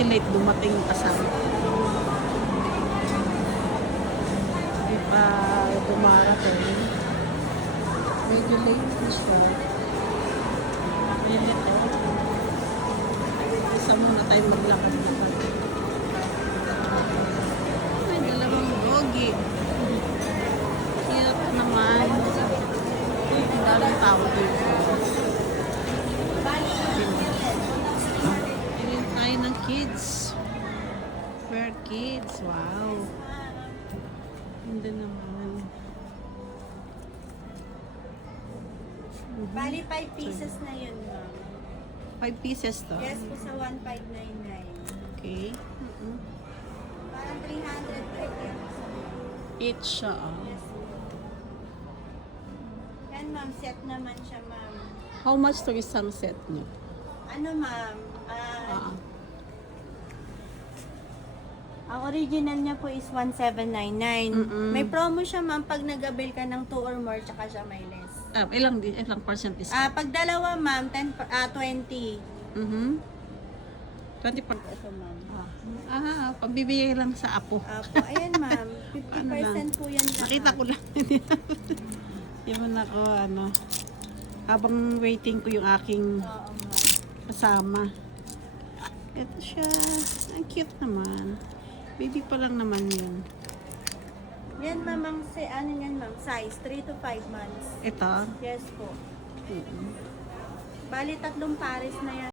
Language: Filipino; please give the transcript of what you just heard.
kasi late dumating yung kasama. Hindi pa dumarating. Medyo late na siya. Pilit eh. Isa muna tayo maglakad dito. Ay, dalawang doggy. Cute naman. Ang daming tao dito. Pilin tayo ng kids. For kids. Wow. Ganda naman. Bali, 5 pieces na yun, ma'am. 5 pieces to? Yes po sa 1599. Okay. Parang 300 right yan. Each siya, ah. Yes po. Yan, ma'am. Set naman siya, ma'am. How much to isang set niyo? Ano, ma'am? Ah. Ang original niya po is 1799. May promo siya, ma'am, pag nag-avail ka ng 2 or more, tsaka siya may less. Ilang percent is? Pag dalawa, ma'am, 20. 20%. Ito, ma'am. Pambibigay lang sa apo. Apo, ayan, ma'am. 50% Ano lang? po yan lahat. Nakita ko lang. Di mo na ako, habang waiting ko yung aking Oo, ma'am. kasama. Ito siya. Ang cute naman. Baby pa lang naman yun. Yan, ma'am, ang ano yan, ma'am, size, 3 to 5 months. Ito. Yes po. Bali, 3 pares na yan.